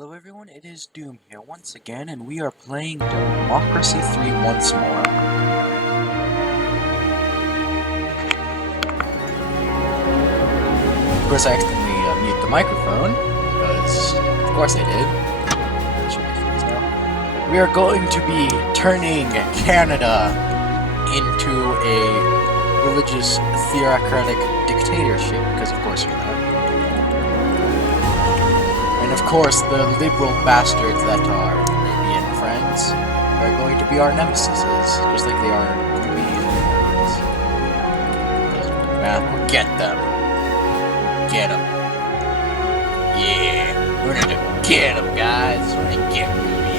Hello everyone, it is Doom here once again, and we are playing Democracy 3 once more. Of course I accidentally mute the microphone, because of course I did. We are going to be turning Canada into a religious theocratic dictatorship, because of course we're not. And of course, the liberal bastards that are Arabian friends are going to be our nemesis, just like they are Arabian friends. Man, get them. Get them. Yeah, we're gonna get them, guys. We're gonna get Ruby.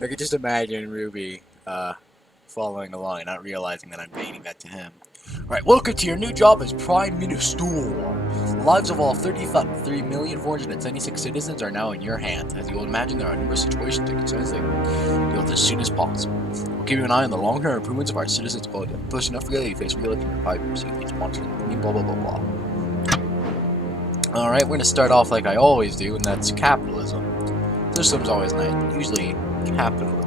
I could just imagine Ruby, following along and not realizing that I'm baiting that to him. Alright, welcome to your new job as Prime Minister. The lives of all 33,476 citizens are now in your hands. As you will imagine, there are numerous situations and concerns that deal with as soon as possible. We'll keep an eye on the long-term improvements of our citizens' quality. Push enough reality, you face reality in your 5 years. You need to monitor the blah blah blah blah. Alright, we're gonna start off like I always do, and that's capitalism. System's always nice, usually capitalism.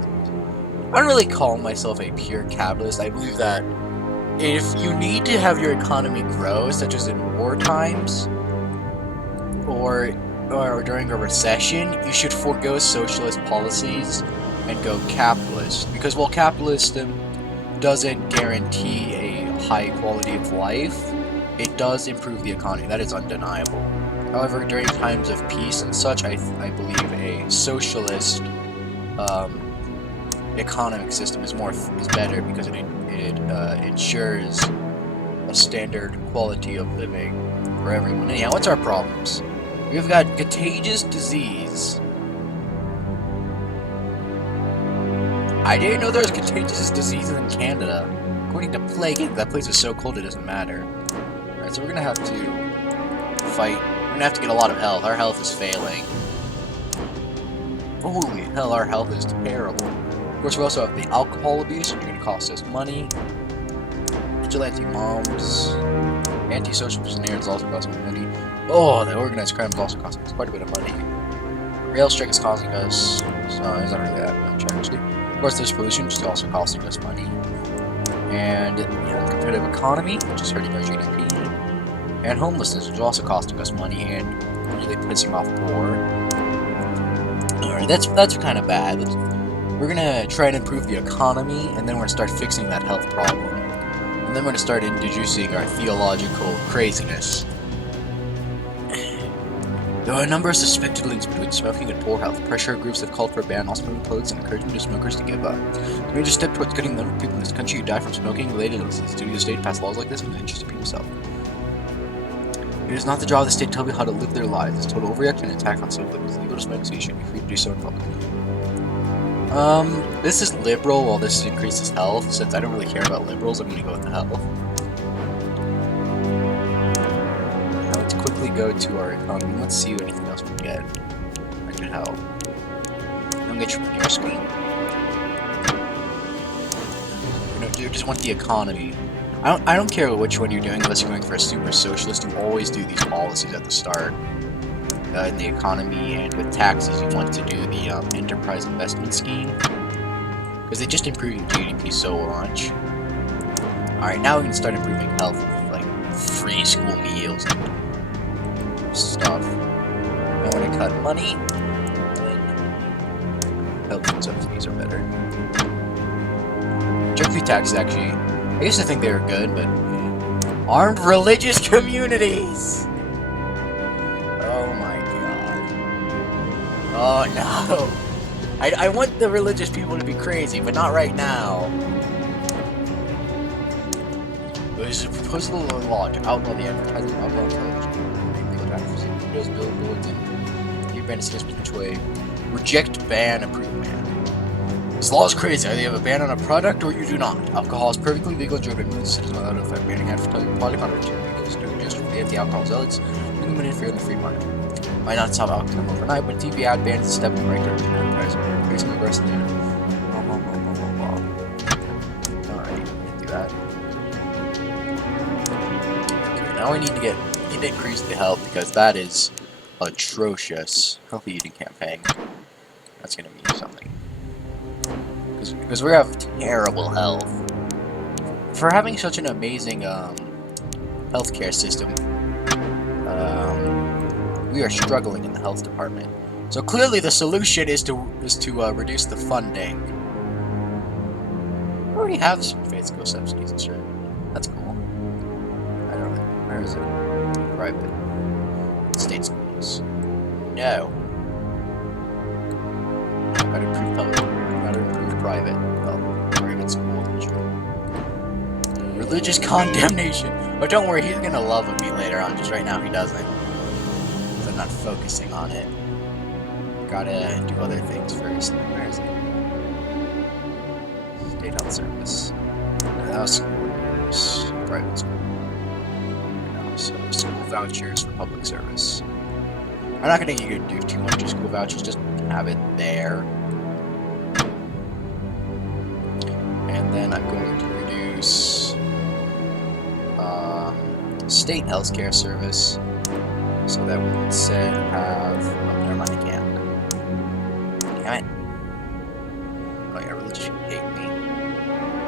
I don't really call myself a pure capitalist. I believe that if you need to have your economy grow, such as in war times, or during a recession, you should forego socialist policies and go capitalist. Because while capitalism doesn't guarantee a high quality of life, it does improve the economy. That is undeniable. However, during times of peace and such, I believe a socialist economic system is better, because it ensures a standard quality of living for everyone. Anyhow, what's our problems? We've got contagious disease. I didn't know there was contagious disease in Canada. According to Plague, that place is so cold it doesn't matter. Alright, so we're gonna have to fight. We're gonna have to get a lot of health. Our health is failing. Holy hell, our health is terrible. Of course, we also have the alcohol abuse, which is going to cost us money. Vigilante moms. Antisocial prisoners also cost us money. Oh, the organized crime is also costing us quite a bit of money. Rail strike is costing us... So, it's not really that much, actually. Of course, there's pollution, which is also costing us money. And, yeah, competitive economy, which is hurting our GDP. And homelessness, which is also costing us money and really pissing off poor. Alright, that's kind of bad. We're gonna try and improve the economy, and then we're gonna start fixing that health problem. And then we're gonna start introducing our theological craziness. There are a number of suspected links between smoking and poor health. Pressure groups have called for a ban on all smoking clothes and encouragement to smokers to give up. The major step towards cutting the number of people in this country who die from smoking related illnesses due to the state to pass laws like this in the interest of people's health. It is not the job of the state to tell people how to live their lives. It's total overreaction and attack on civil liberties. It's legal to smoke, so you should be free to do so in public. This is liberal, while this increases health. Since I don't really care about liberals, I'm gonna go with the health. Now let's quickly go to our economy. Let's see what anything else we can get. That could help. Don't get your your screen. You just want the economy. I don't care which one you're doing, unless you're going for a super socialist. You always do these policies at the start. In the economy, and with taxes, you want to do the enterprise investment scheme, because they just improve your GDP so much. Alright, now we can start improving health with like free school meals and stuff. Now when I cut money, then health and subsidies are better. Drug-free taxes, actually, I used to think they were good, but armed religious communities. Oh no! I want the religious people to be crazy, but not right now. There's a proposal of law to outlaw the advertising of alcohol on television. Legal advertising, windows, billboards, and you ban a which way. Reject, ban, approve, ban. This law is crazy. Either you have a ban on a product or you do not. Alcohol is perfectly legal to remove citizens without effect. Banning advertising of product on it is doing just for the anti-alcohol zealots, bringing them interfere in the free market. Might not stop alcohol overnight, but TV ad bans is a step in the right direction. Advertising, increasing aggressively. Alright, do that. Okay, now we need to increase the health, because that is atrocious healthy eating campaign. That's gonna mean something. Because we have terrible health. For having such an amazing healthcare system, we are struggling in the health department. So clearly the solution is to reduce the funding. We already have some faith school subsidies and shit. That's cool. I don't know. Where is it? Private. State schools. No. Gotta improve public. Gotta improve private. Well, private schools and shit. Religious condemnation. But don't worry, he's gonna love me later on. Just right now he doesn't. Because I'm not focusing on it. Gotta do other things first. Where is it? State health service. Now schools. Private school. So school vouchers for public service. I'm not gonna do too much of school vouchers, just have it there. And then I'm going to reduce state healthcare service so that we instead have never mind, I can't. Damn it. Oh yeah, religious people hate me.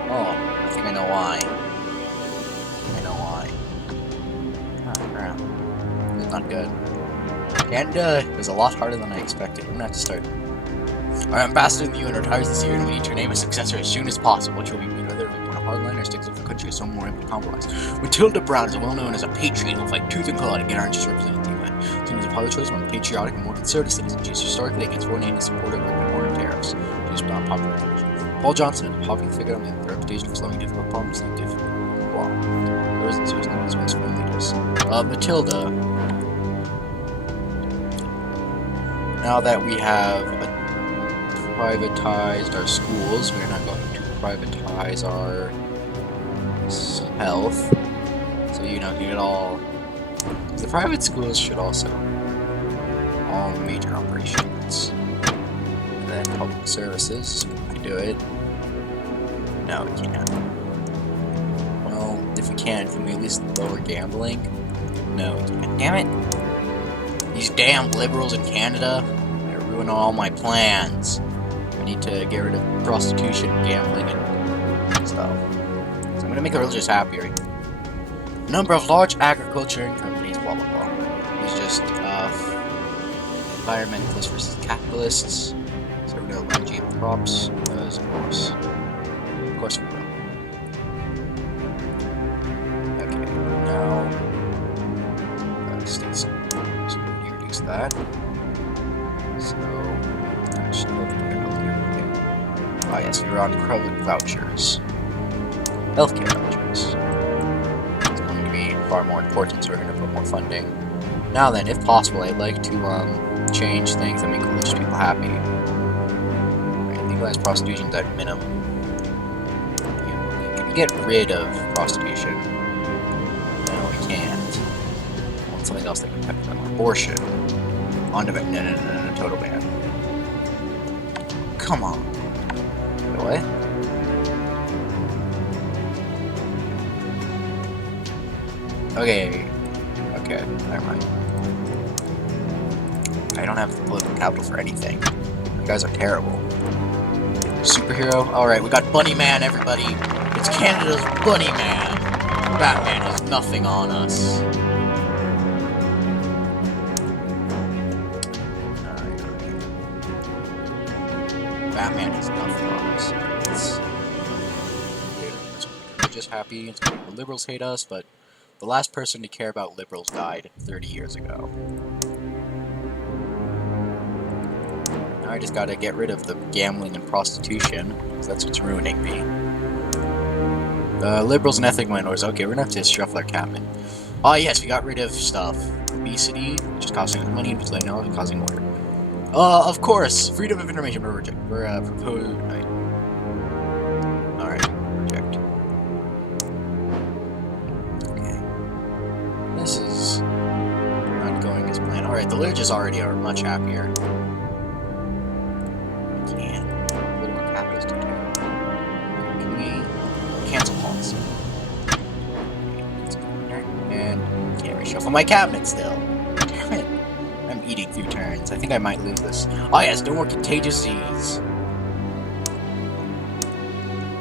Oh, I think I know why. Oh crap. It's not good. Canada is a lot harder than I expected. We're gonna have to start. Our ambassador in the UN retires this year, and we need to name a successor as soon as possible. Which will be whether we want a hardline or stick to the country is so more able to compromise. Matilda Brown is well known as a patriot who will fight tooth and claw to get our interests represented in the UN. Soon as a popular choice, one patriotic and more conservative citizen, she is historically against foreign aid and supportive of imported tariffs. She is not popular. Paul Johnson, a popular figure with a reputation for solving difficult problems and difficult law. There isn't Susan as one of foreign leaders. Matilda. Now that we have privatized our schools, we're not going to privatize our health. So you know, you get all. The private schools should also all major operations. And then public services, we can do it. No, we can't. Well, if we can't, can we at least lower gambling? No, we can't. Damn it! These damn liberals in Canada, they're ruining all my plans. I need to get rid of prostitution, gambling, and stuff. So I'm gonna make a religious happier. Number of large agriculturing companies, blah blah blah. It's just environmentalists versus capitalists. So we're gonna run GM crops, because of course we will. Okay, now states. So we reduce that. So oh yes, we were on public vouchers. Healthcare vouchers. It's going to be far more important, so we're going to put more funding. Now then, if possible, I'd like to change things that make religious people happy. Right, legalize prostitution at minimum. Can we get rid of prostitution? No, we can't. I want something else that can affect them. Abortion. On to ban. No, total ban. Come on. What? Okay, never mind. I don't have the political capital for anything. You guys are terrible. Superhero? Alright, we got Bunny Man, everybody. It's Canada's Bunny Man. Batman has nothing on us. Batman has nothing on us. We're just happy. The liberals hate us, but the last person to care about liberals died 30 years ago. Now I just gotta get rid of the gambling and prostitution, because that's what's ruining me. Liberals and ethnic minorities. Okay, we're gonna have to shuffle our cabinet. Ah, yes, we got rid of stuff. Obesity, which is costing us money, and knowledge, causing order. Of course, freedom of information. We're proposed. Alright, reject. Okay. This is not going as planned. Alright, the liturgists already are much happier. We can't. Political capitalist dictator. Can we cancel policy? And can't reshuffle my cabinet still. Damn it. I'm eating few turns. I think I might lose this. Oh yes, no more contagious disease.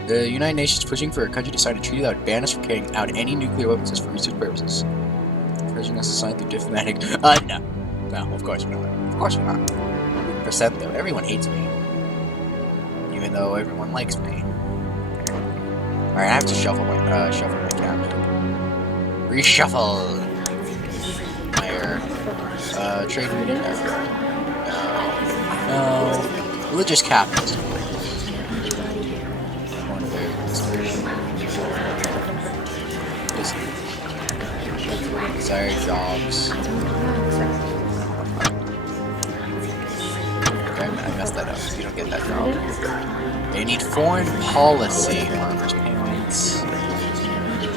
The United Nations pushing for a country to sign a treaty that would ban us from carrying out any nuclear weapons for research purposes. President has to sign through diplomatic. No. No, of course we're not. Of course we're not. Percent though, everyone hates me. Even though everyone likes me. Alright, I have to shuffle my cabinet. Reshuffle! Mayor. Trade union. No. Religious capitalism. Desired jobs. Okay, I messed that up. You don't get that job. They need foreign policy. Farmers' payments.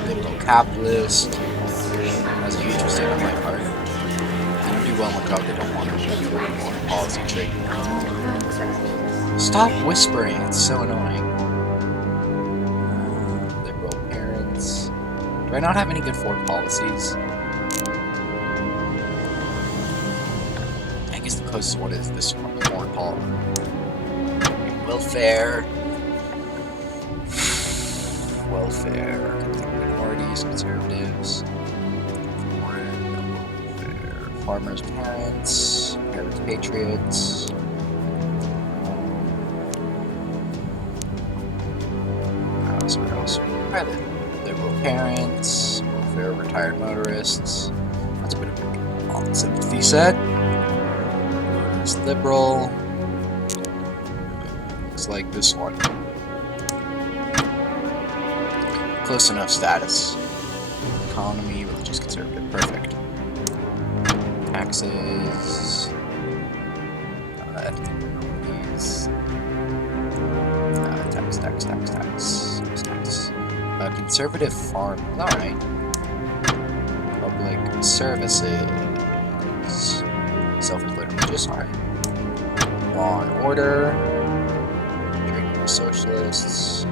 Liberal capitalist. That's a huge mistake on my part. They don't do well in the job they don't want to do. Foreign policy trade. Stop whispering. It's so annoying. Liberal parents. Do I not have any good foreign policies? I guess the closest one is this one, foreign policy. Welfare. Welfare. Minorities, conservatives. Welfare. Farmers' parents. Parents' patriots. What else? Private. Liberal parents. Welfare. Retired motorists. That's a bit of a sympathy set. Liberal. Looks like this one. Close enough status. Economy, religious conservative. Perfect. Taxes. Ethnic minorities. Tax. Conservative farm. Alright. Public services. Self-employed religious. Alright. Law and order. Trading with socialists.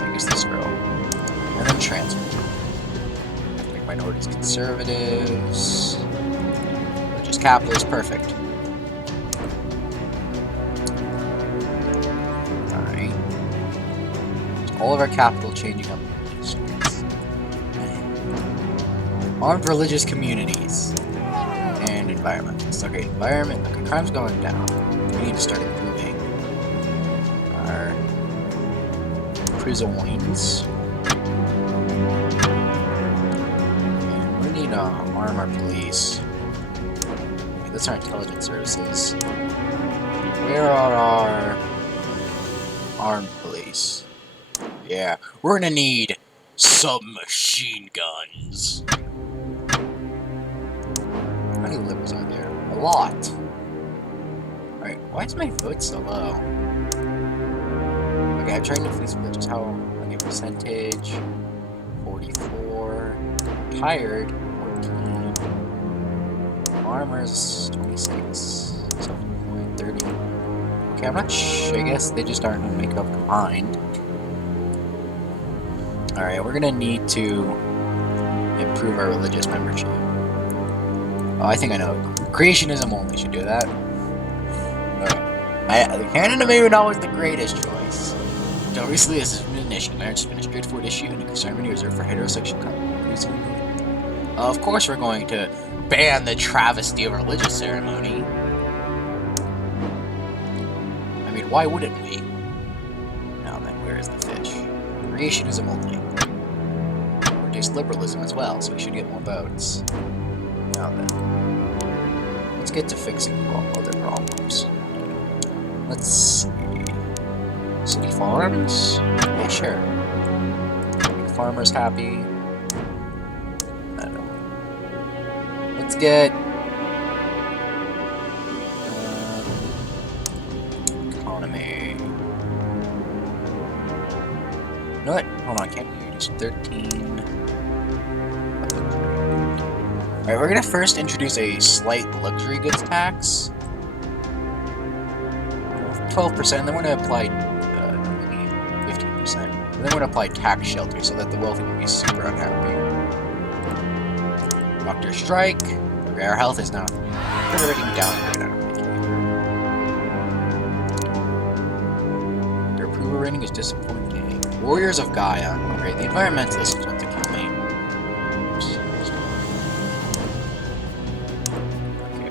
I guess this girl. And then transfer. Make minorities conservatives. Religious capitalists. Perfect. Alright. All of our capital changing up. Armed religious communities. And environmentalists. Okay, environment. Okay, crime's going down. We need to start improving our prisons. And we need to arm our police. Okay, that's our intelligence services. Where are our armed police? Yeah, we're gonna need submachine guns. How many liberals are there? A lot. Alright, why is my vote so low? Okay, I'm trying to fix religious. How many percentage? 44. Retired? 14. Farmers? 26. Self-employed? 30. Okay, I'm not sure. I guess they just aren't gonna make up combined. Alright, we're gonna need to improve our religious membership. Oh, I think I know. Creationism only should do that. Canada maybe not always the greatest choice. Until recently, this has been an issue. Marriage has been a straightforward issue and a concern reserved for heterosexual couples. Of course, we're going to ban the travesty of religious ceremony. I mean, why wouldn't we? Now then, where is the fish? Creationism only. Reduce liberalism as well, so we should get more votes. Now then, let's get to fixing other problems. Let's see. City farms? Yeah, sure. Make farmers happy. I don't know. Let's get economy. You know what? Hold on, can't we use 13? Alright, we're gonna first introduce a slight luxury goods tax. 12%, then we're going to apply 15%. And then we're going to apply tax shelter so that the wealthy will be super unhappy. Doctor strike. Okay, our health is now already downgrade. I don't think their approval rating is disappointing. Warriors of Gaia. Okay, the environmentalists want to kill me. Oops. Okay.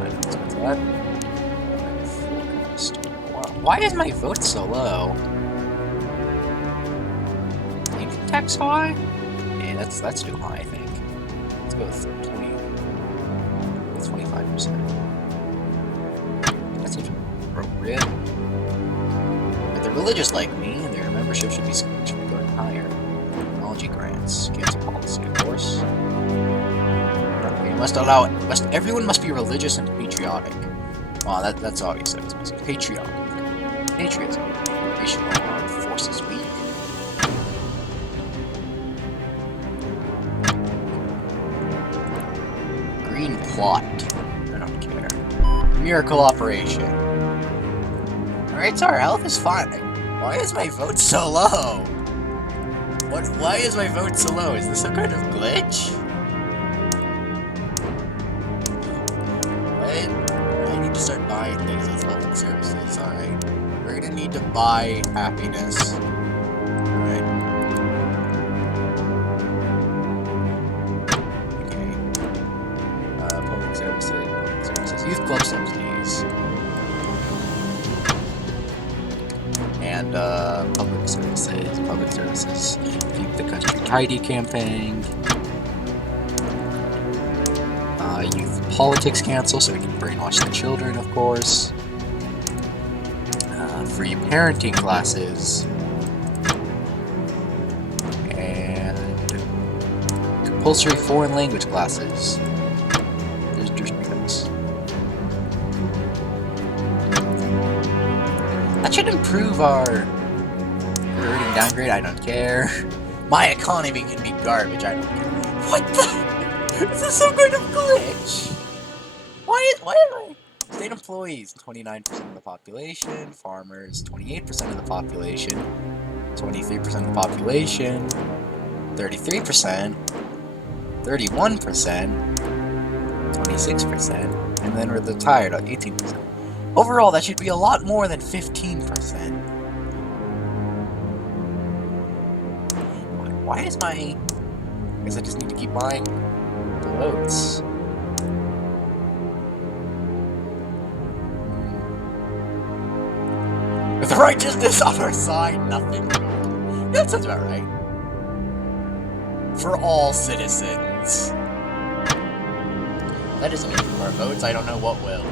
Let's go to that. Why is my vote so low? Income tax high? Yeah, that's too high, I think. Let's go with 25%. That seems appropriate. But they're religious like me, and their membership should be going higher. Technology grants, cancel policy, of course. Everyone must be religious and patriotic. Well, that's obvious. That's patriotic. Patriotism. National armed forces weak. Green plot. I don't care. Miracle operation. Alright, so our health is fine. Why is my vote so low? Why is my vote so low? Is this some kind of glitch? What? I need to start buying things as public services, alright. We're gonna need to buy happiness. Alright. Okay. Public services. Youth club subsidies. And, public services. Keep the country tidy campaign. Youth politics cancel so we can brainwash the children, of course. Free parenting classes. And compulsory foreign language classes. There's just that should improve our rating downgrade, I don't care. My economy can be garbage, I don't care. What the? Is this some kind of glitch? Why am I? State employees, 29% of the population. Farmers, 28% of the population. 23% of the population. 33%. 31%. 26%. And then we're retired at 18%. Overall, that should be a lot more than 15%. Why is my... I guess I just need to keep buying votes. With righteousness on our side, nothing. That sounds about right. For all citizens. That doesn't mean for our votes, I don't know what will.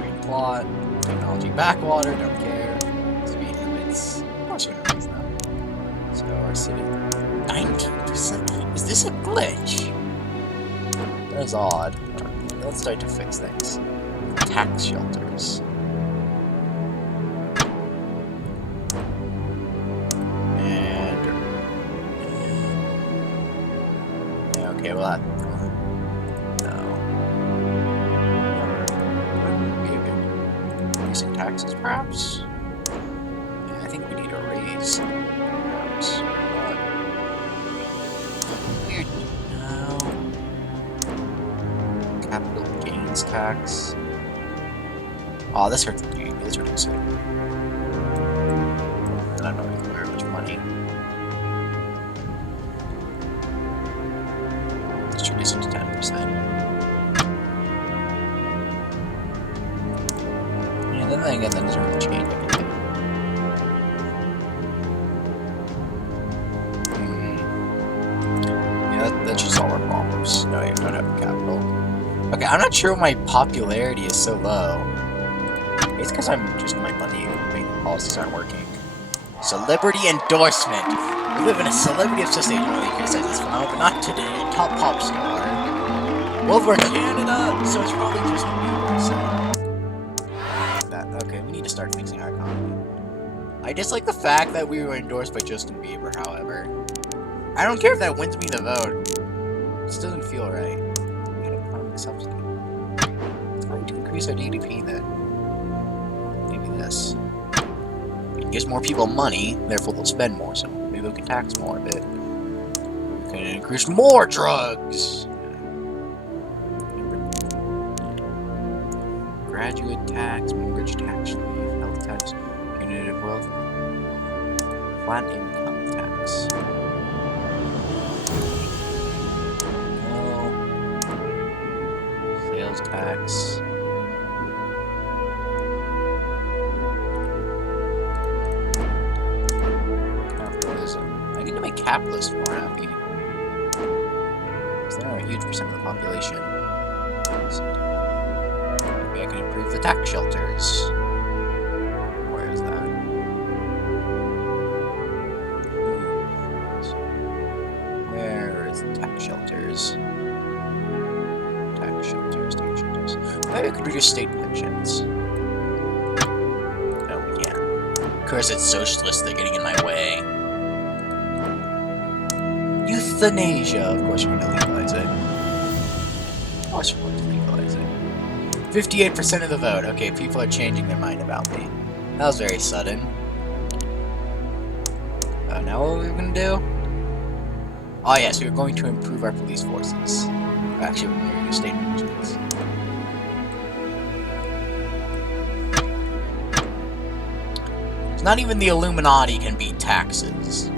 Green plot, technology backwater, don't care. Speed limits. Of course we don't use that. So our city, 19%. Is this a glitch? That is odd. Let's start to fix things. Tax shelters. Okay, well that... no. Raising taxes, perhaps? Yeah, I think we need a raise. Perhaps. Weird. No. Capital gains tax. Oh, this hurts the game. It's reducing. And I'm not really very much money. Reduce it to 10%. Yeah, then again, that doesn't really change anything. Yeah, that should solve our problems. No, you don't have capital. Okay, I'm not sure why my popularity is so low. It's because I'm just my money policies aren't working. Celebrity endorsement. We live in a celebrity-obsessed age. Well, you criticize this file, but not today. Top pop star. Well, we're Canada, so it's probably just me. So that okay. We need to start fixing our economy. I dislike the fact that we were endorsed by Justin Bieber. However, I don't care if that wins me the vote. It still doesn't feel right. We get a economic subsidy. It's going to increase our GDP then. Yes. It gives more people money, therefore they'll spend more, so maybe we can tax more of it. We can increase more drugs! Graduate tax, mortgage tax relief, health tax, punitive wealth, flat income tax. No. Sales tax. Capitalism. I need to make capitalists more happy. Because they're a huge percent of the population. So maybe I can improve the tax shelters. Where is that? Where is the tax shelters? Tax shelters, tax shelters. Maybe I could reduce state pensions. No, we can't. Of course, it's socialists that are getting in my way. Euthanasia. Of course, we're going to legalize it. Of course, we're going to legalize it. 58% of the vote. Okay, people are changing their mind about me. That was very sudden. Now what are we going to do? Oh yes, we're going to improve our police forces. Actually, we're going to use state pensions. Not even the Illuminati can beat taxes.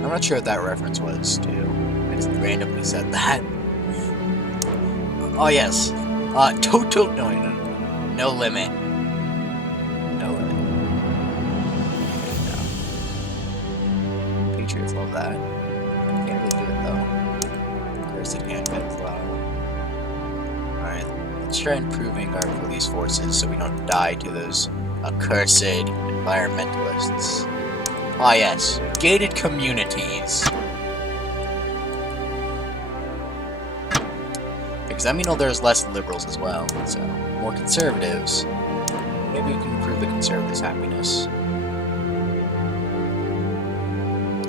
I'm not sure what that reference was to. I just randomly said that. Oh yes. Total no limit. No limit. No. Patriots love that. Can't really do it though. Cursed handguns loud. Alright, let's try improving our police forces so we don't die to those accursed environmentalists. Ah yes, gated communities. Because I mean, there's less liberals as well, so more conservatives. Maybe we can improve the conservatives' happiness.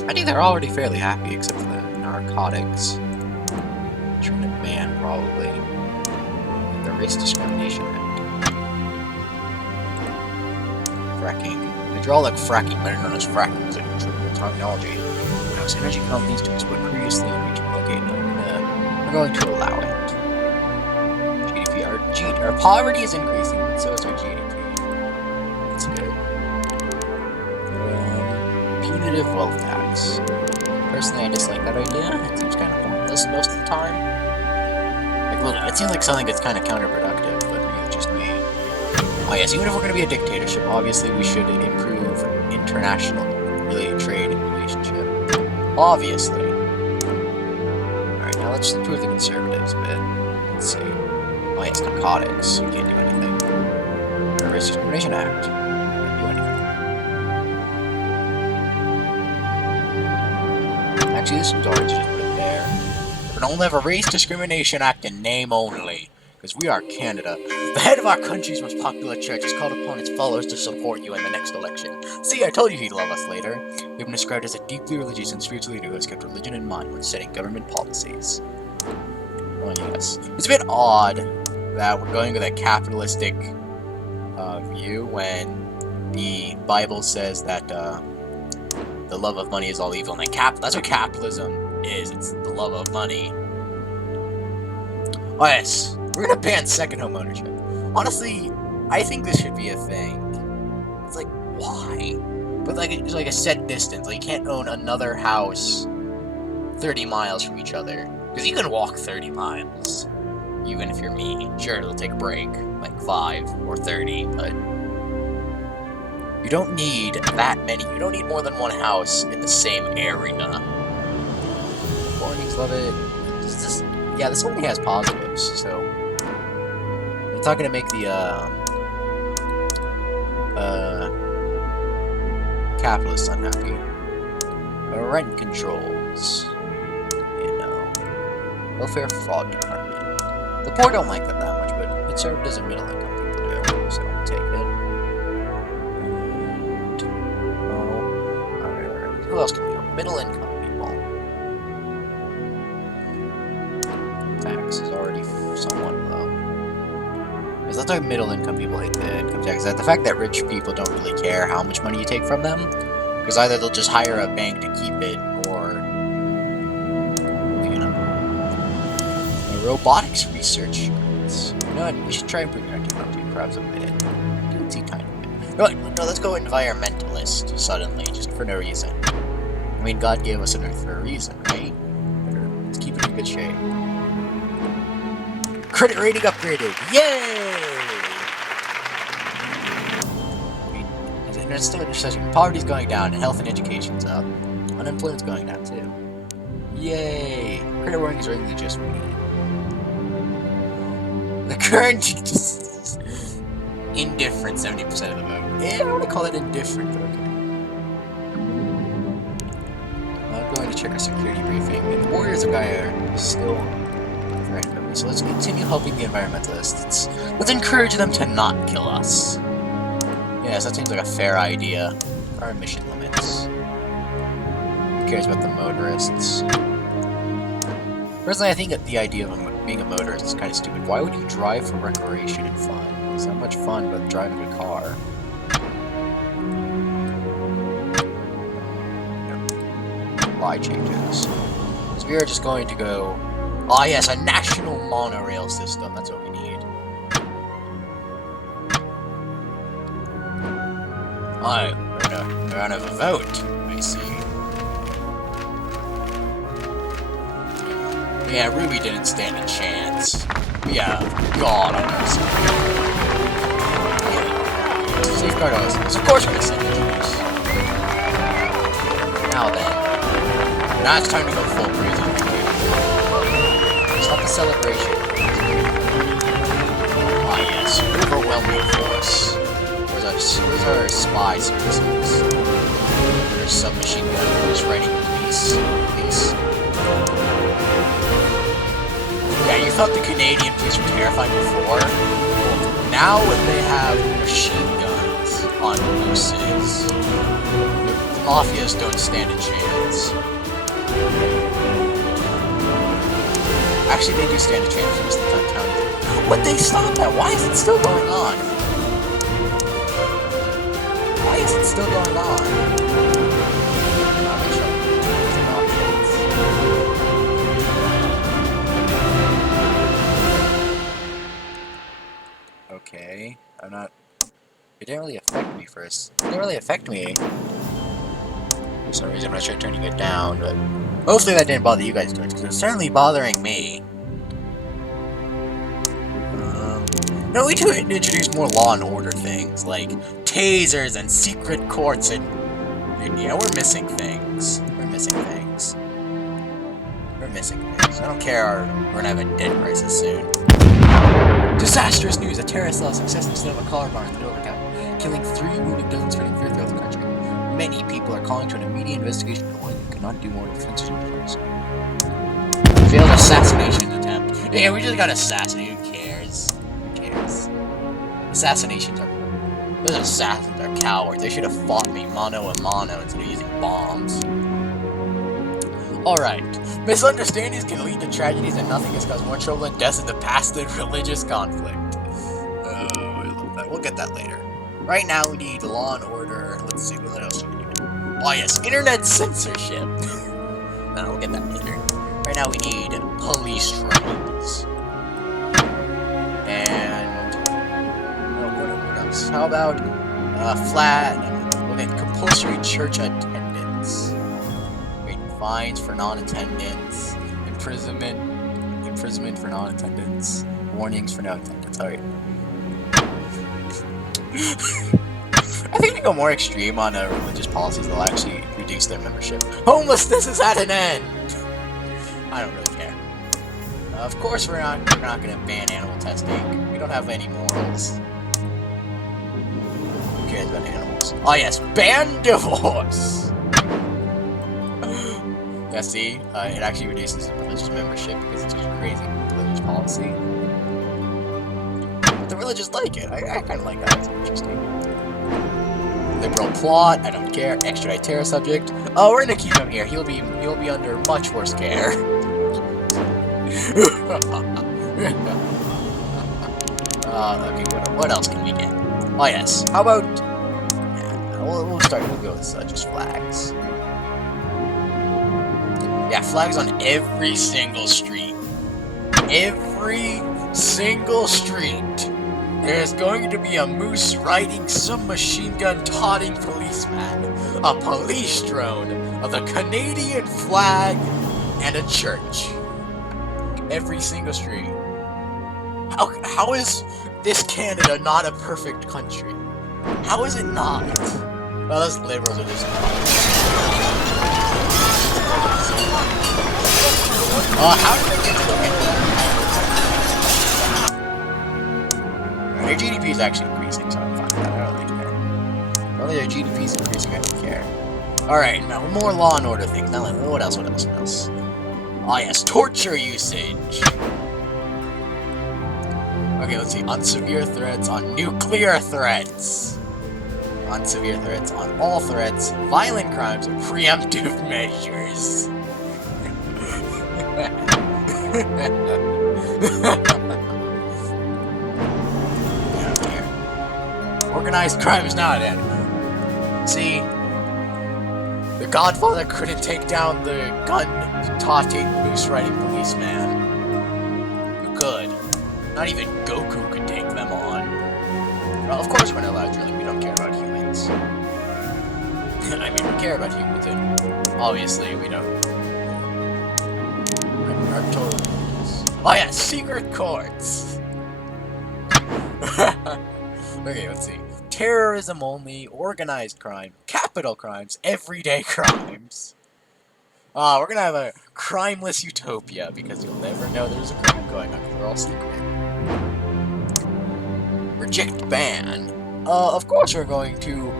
I think they're already fairly happy, except for the narcotics. Trying to ban, probably. The Race Discrimination Act. Fracking. Hydraulic fracking, better known as fracking, is a new technology. Allows energy companies to exploit previously unreachable located. We're going to allow it. Our poverty is increasing, but so is our GDP. That's good. Punitive wealth tax. Personally, I dislike that idea. It seems kind of pointless most of the time. Like, look, it seems like something that's kind of counterproductive, but maybe it's just me. Oh yes, even if we're going to be a dictatorship, obviously we should improve international trade and relationship. Obviously. Alright, now let's improve the conservatives a bit. Let's see. Oh yes, narcotics. You can't do anything. The Race Discrimination Act. You can't do anything. Actually, this one's already just put there. We can only have a Race Discrimination Act in name only. Because we are Canada. The head of our country's most popular church has called upon its followers to support you in the next election. See, I told you he'd love us later. We've been described as a deeply religious and spiritual leader who has kept religion in mind when setting government policies. Oh yes. It's a bit odd that we're going with a capitalistic view when the Bible says that the love of money is all evil. And that's what capitalism is. It's the love of money. Oh yes. We're gonna ban second home ownership. Honestly, I think this should be a thing. It's like, why? But like, it's like a set distance. Like, you can't own another house 30 miles from each other. Because you can walk 30 miles. Even if you're me. Sure, it'll take a break. Like 5 or 30, but... You don't need that many. You don't need more than one house in the same area. Foreigners love it. Yeah, this only has positives, so... It's not gonna make the, capitalists unhappy. Rent controls. You know. Welfare fraud department. The poor don't like that much, but it served as a middle income thing to do, so we'll take it. And... alright. Who else can we go? Middle income people. that's why middle-income people hate the income tax. The fact that rich people don't really care how much money you take from them, because either they'll just hire a bank to keep it, or you know, robotics research. You know what? We should try improving our technology perhaps a bit. Guilty kind of bit. No, let's go environmentalist suddenly, just for no reason. I mean, God gave us an Earth for a reason, right? Let's keep it in good shape. Credit rating upgraded! Yay! I mean, it's still a recession. Poverty's going down, and health and education's up. Unemployment's going down, too. Yay! Credit rating is rating the just we need. The current... indifferent 70% of the vote. Yeah, I want to call it indifferent, but okay. I'm going to check our security briefing, and the warriors of Gaia are still random. So let's continue helping the environmentalists. Let's encourage them to not kill us. Yes, that seems like a fair idea. Our emission limits. Who cares about the motorists? Personally, I think that the idea of being a motorist is kind of stupid. Why would you drive for recreation and fun? It's not much fun but driving a car. Why changes? So we are just going to go... Ah, yes, a national monorail system. That's what we need. Oh, we're gonna have a vote. I see. Yeah, Ruby didn't stand a chance. We have God on our side. Yeah. Safeguard us. Of course we're gonna send engineers. Now then. Now it's time to go full crazy. Stop the celebration. Ah yes, overwhelming force. Where's our spy services? There's submachine gun just writing police. Yeah, you thought the Canadian police were terrifying before? Well, now they have machine guns on mooses. The mafias don't stand a chance. Actually, they do stand a chance most of the time. What, they stopped that? Why is it still going on? Why is it still going on? Okay, I'm not... It didn't really affect me first. It didn't really affect me. For some reason, I'm not sure turning it down, but... Hopefully that didn't bother you guys too much, because it's certainly bothering me. No, we need to introduce more law and order things, like tasers and secret courts and yeah, we're missing things. I don't care, we're gonna have a debt crisis soon. Disastrous news! A terrorist cell successfully set up a collar bar in the Dover capital, killing 3 wounded dozens, spreading fear throughout the country. Many people are calling to an immediate investigation of one who cannot do more than defense controls. Failed assassination attempt. Yeah, we just got assassinated. Who cares? Assassinations are... Those assassins are cowards. They should have fought me mano a mano instead of using bombs. Alright. Misunderstandings can lead to tragedies, and nothing has caused more trouble and deaths in the past than religious conflict. Oh, I love that. We'll get that later. Right now we need law and order. Let's see, what else do we need? Oh yes, internet censorship. No, we'll get that later. Right now we need police drones. And... what else? How about we'll get compulsory church attendance. Fines for non-attendance, imprisonment for non-attendance, warnings for non-attendance. Alright. I think we go more extreme on religious policies, they'll actually reduce their membership. Homelessness is at an end! I don't really care. Of course we're not gonna ban animal testing. We don't have any morals. Who cares about animals? Oh yes, ban divorce! Yeah, see? It actually reduces the religious membership because it's such a crazy religious policy. But the religious like it. I kind of like that. It's interesting. Liberal plot. I don't care. Extradite terror subject. Oh, we're gonna keep him here. He'll be under much worse care. Okay, what else can we get? Oh yes, how about... Yeah, we'll go with just flags. Yeah, flags on every single street. Every single street. There's going to be a moose riding some machine gun taunting policeman, a police drone, of the Canadian flag, and a church. Every single street. How is this Canada not a perfect country? How is it not? Well, those liberals are just... how did they get to the... Their GDP is actually increasing, so I'm fine with that. I don't really care. Well, their GDP is increasing, I don't care. Alright, now more law and order things. Now, what else? Ah, yes, torture usage! Okay, let's see. On severe threats, on nuclear threats. On severe threats, on all threats, violent crimes, and preemptive measures. Organized crime is not an enemy. See, the Godfather couldn't take down the gun-toting, moose-riding policeman. Who could? Not even Goku could take them on. Well, of course we're not allowed drilling. We don't care about humans. I mean, we care about humans, and obviously we don't. I'm totally... Oh yeah, secret courts! Okay, let's see. Terrorism only, organized crime, capital crimes, everyday crimes. We're gonna have a crimeless utopia, because you'll never know there's a crime going on, because we're all secret. Reject ban. Of course we're going to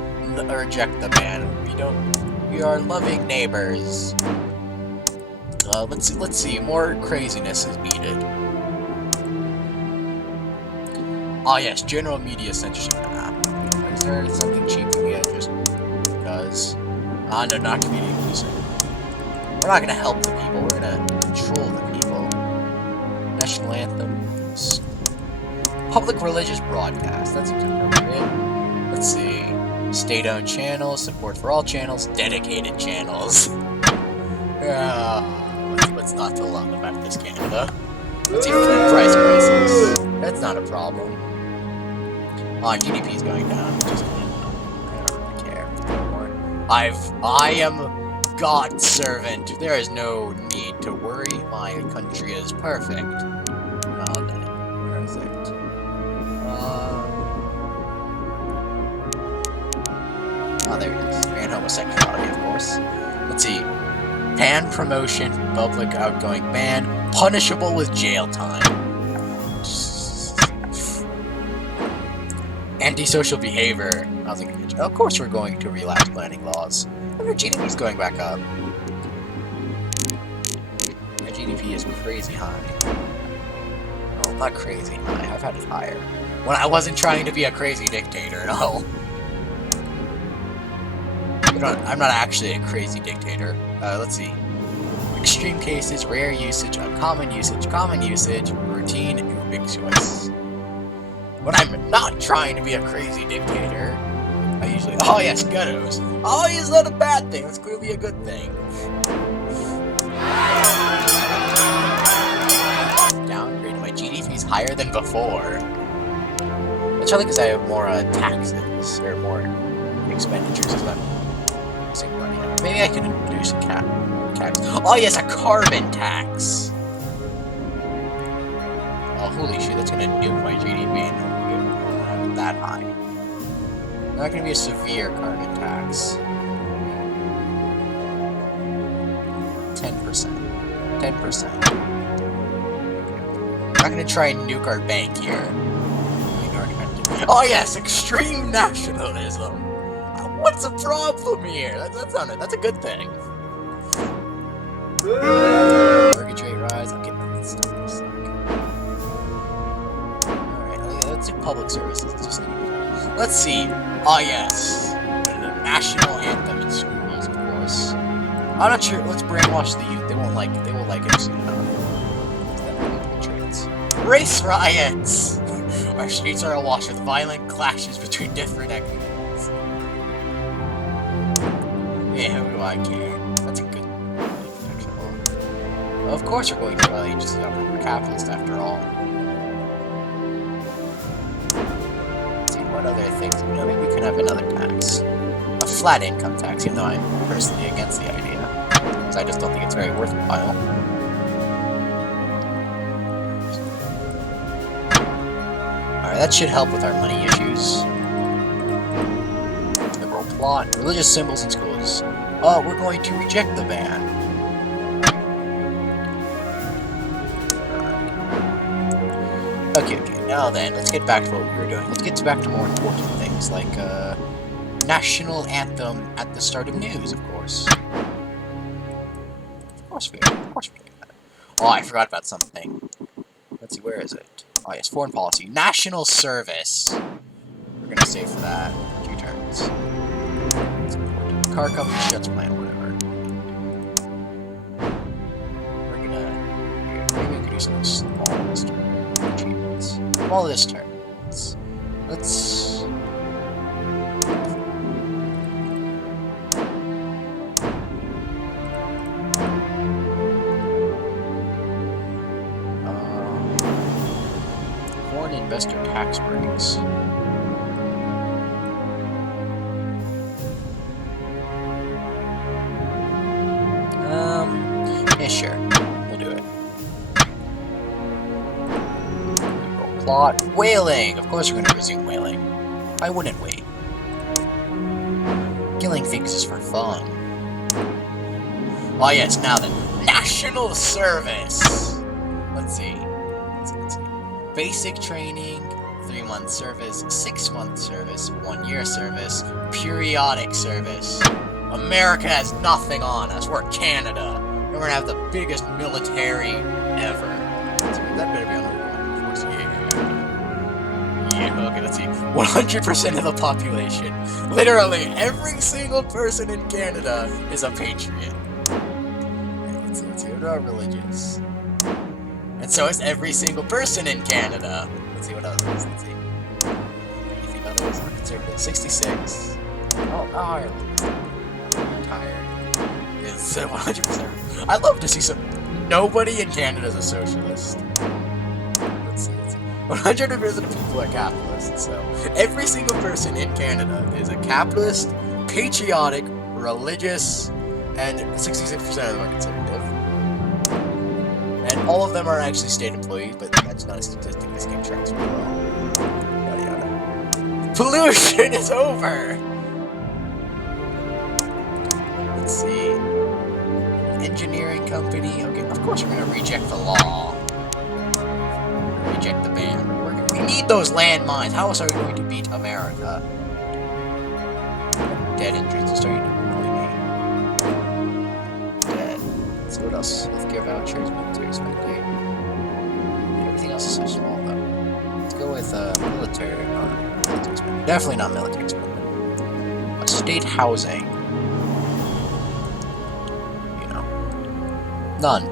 reject the ban. We are loving neighbors. Let's see, more craziness is needed. Oh yes, general media censorship. Is there something cheap we can get just because? No, not community policing. We're not gonna help the people, we're gonna control the people. National anthems. Public religious broadcast, that seems appropriate. Let's see. State-owned channels, support for all channels, dedicated channels. What's not to love about this Canada? Let's see, food price crisis. That's not a problem. GDP is going down. Just, I don't really care anymore. I am God's servant. There is no need to worry. My country is perfect. Oh, then. Where is it? Oh, there it is. And homosexuality, of course. Let's see. Ban promotion, public outgoing ban, punishable with jail time. Antisocial behavior. Of course we're going to relax planning laws. Our GDP is going back up. My GDP is crazy high. No, not crazy high. I've had it higher. When I wasn't trying to be a crazy dictator, no. I'm not actually a crazy dictator. Let's see. Extreme cases, rare usage, uncommon usage, common usage, routine, ubiquitous. When I'm not trying to be a crazy dictator, I usually... Oh yes, ghettos. Oh, is that a bad thing? That's clearly a good thing. Downgrade. My GDP is higher than before. That's probably because I have more taxes, or more expenditures as well. Maybe I can introduce a tax. Oh yes, a carbon tax! Oh, holy shit, that's gonna nuke my GDP. Not that high. Not gonna be a severe carbon tax. 10%. 10%. I'm not gonna try and nuke our bank here. Oh yes, extreme nationalism! What's the problem here? That's not it. That's a good thing. Mortgage rate rise. Okay, that's suck. Alright, let's do public services. Let's see. Oh yes. The national anthem in schools, of course. I'm not sure. Let's brainwash the youth. They won't like it. They won't like it soon enough. Race riots! Our streets are awash with violent clashes between different ethnic. Yeah, who do I care? That's a good protection law. Well, of course we're going to rally just we're a capitalist after all. Let's see, what other things? You know, maybe we could have another tax. A flat income tax, even though I'm personally against the idea. Because I just don't think it's very worthwhile. Alright, that should help with our money issues. Liberal plot. Religious symbols in schools. Oh, we're going to reject the ban. Okay, now then, let's get back to what we were doing. Let's get back to more important things, like, national anthem at the start of news, of course. Of course we do. Oh, I forgot about something. Let's see, where is it? Oh, yes, foreign policy. National service. We're gonna stay for that. 2 turns. Car company shuts plant, whatever. We're gonna... Maybe we could do something small this turn. Achievements. Small this turn. Let's... Foreign investor tax breaks. Yeah, sure. We'll do it. Plot. Whaling! Of course we're gonna resume whaling. I wouldn't wait. Killing things is for fun. Oh yes, now then. National service! Let's see. Basic training, 3-month service, 6-month service, 1-year service, periodic service. America has nothing on us. We're Canada. We're gonna have the biggest military ever. So that better be on the force. Yeah, okay, let's see. 100% of the population. Literally, every single person in Canada is a patriot. Okay, let's see, what are religious? And so is every single person in Canada. Let's see what others. Let's see. Anything others? Conservative. 66. Oh, Ireland. Retired. It's 100%. I'd love to see some. Nobody in Canada is a socialist. Let's see. 100% of people are capitalists. So every single person in Canada is a capitalist, patriotic, religious, and 66% of them are conservative. And all of them are actually state employees, but that's not a statistic this game tracks very well. Yada yada. Pollution is over! Let's see. Engineering company. Okay, of course we're gonna reject the law. Reject the ban. We need those landmines. How else are we going to beat America? Dead injuries are starting to annoy me. Dead. Let's see what else. Healthcare vouchers, military spending. Everything else is so small though. Let's go with military. No, military spending. Definitely not military spending. State housing. You know. None.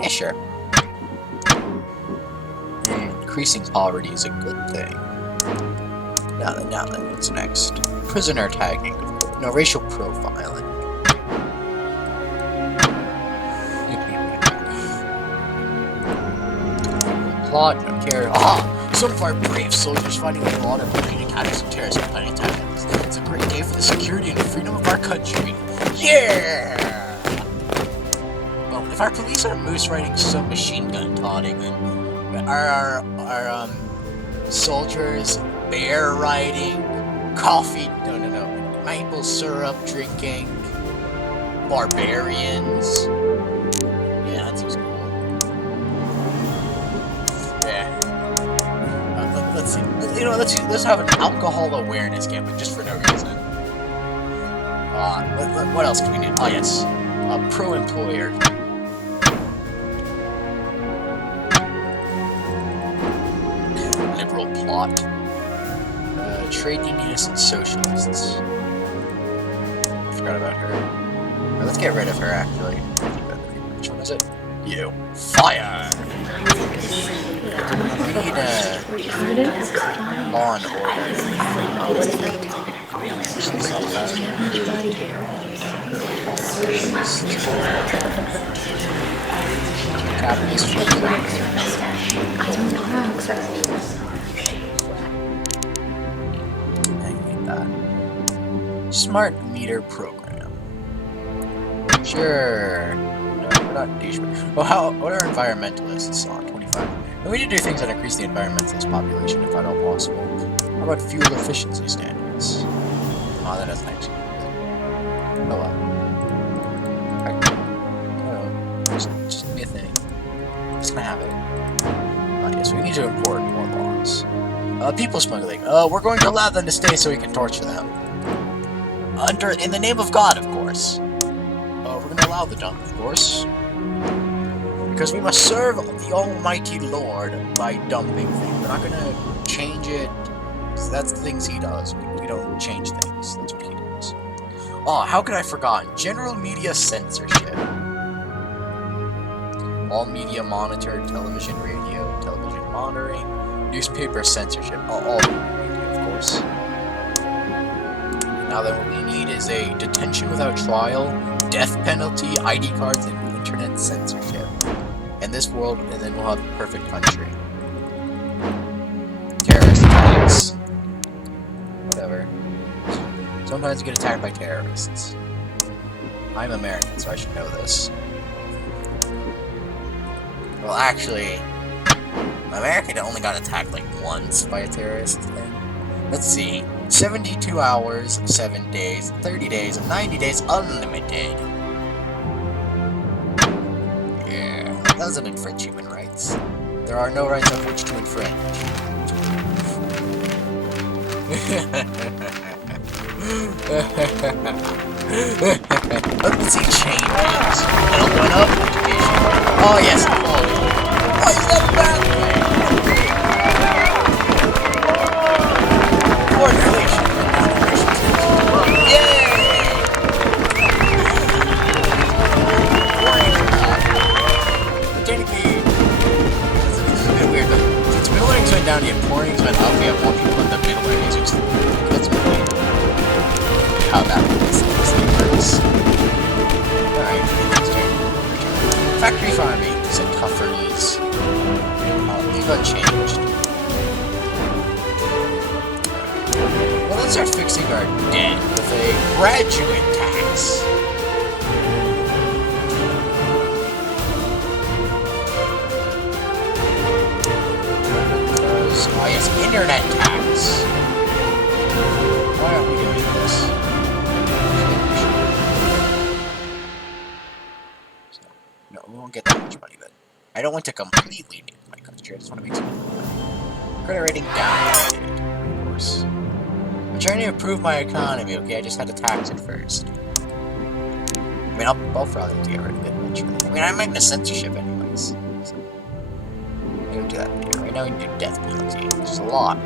Yeah, sure. Increasing poverty is a good thing. Now then, what's next? Prisoner tagging. No, racial profiling. Plot, no care. Ah! Some of our brave soldiers fighting the law and planning attacks and terrorist planning tactics. It's a great day for the security and freedom of our country. Yeah! Well, if our police are moose riding some machine gun taunting, then our soldiers bear riding, coffee, no, maple syrup drinking, barbarians. Yeah, that seems cool. Yeah. Let's see. You know, let's have an alcohol awareness campaign just for no reason. What else can we do? Oh yes, pro-employer. Liberal plot. Trade unionists and socialists. I forgot about her. Let's get rid of her, actually. Which one is it? You. Fire! We need a law and order. Capitalist I hate that. Smart meter program. Sure. No, we're not douchebags. Well, what are environmentalists on 25? And we need to do things that increase the environmentalist population, if at all possible. How about fuel efficiency standards? Oh, that doesn't actually work. Oh well. Just be a thing. Just gonna have it. Yes, we need to import more laws. People smuggling. We're going to allow them to stay so we can torture them. In the name of God, of course. We're going to allow the dump, of course. Because we must serve the Almighty Lord by dumping things. We're not going to change it. Because that's the things he does. We don't change things. That's what he does. Oh, how could I forget? General media censorship. All media monitored, television, radio, television monitoring, newspaper censorship. All media, of course. Now then, what we need is a detention without trial, death penalty, ID cards, and internet censorship. In this world, and then we'll have a perfect country. Terrorist attacks. Whatever. Sometimes you get attacked by terrorists. I'm American, so I should know this. Well, actually, America only got attacked like once by a terrorist thing. Let's see. 72 hours, 7 days, 30 days, 90 days, unlimited. Yeah, that doesn't infringe human rights. There are no rights on which to infringe. Let's see changes. Health went up, education. Oh yes, equality. Why is that a bad thing? Coordination. Yay! But technically, this is a bit weird, but since middle earnings went down, yet poor earnings went up, we have more people in the middle earnings, which that's weird. How that works. Alright, next turn. Factory farming, said Tuffers. Leave unchanged. Well, let's start fixing our debt with a graduate tax. Oh yes, internet tax. Why aren't we doing this? No, we won't get that much money, but I don't want to completely nuke my country. I just want to make some money. Credit rating down, of course. I'm trying to improve my economy, okay? I just had to tax it first. I mean, I'll probably get rid of it eventually. I mean, I'm making a censorship anyways. So. I'm gonna do that later. Right now we can do death penalty, which is a lot.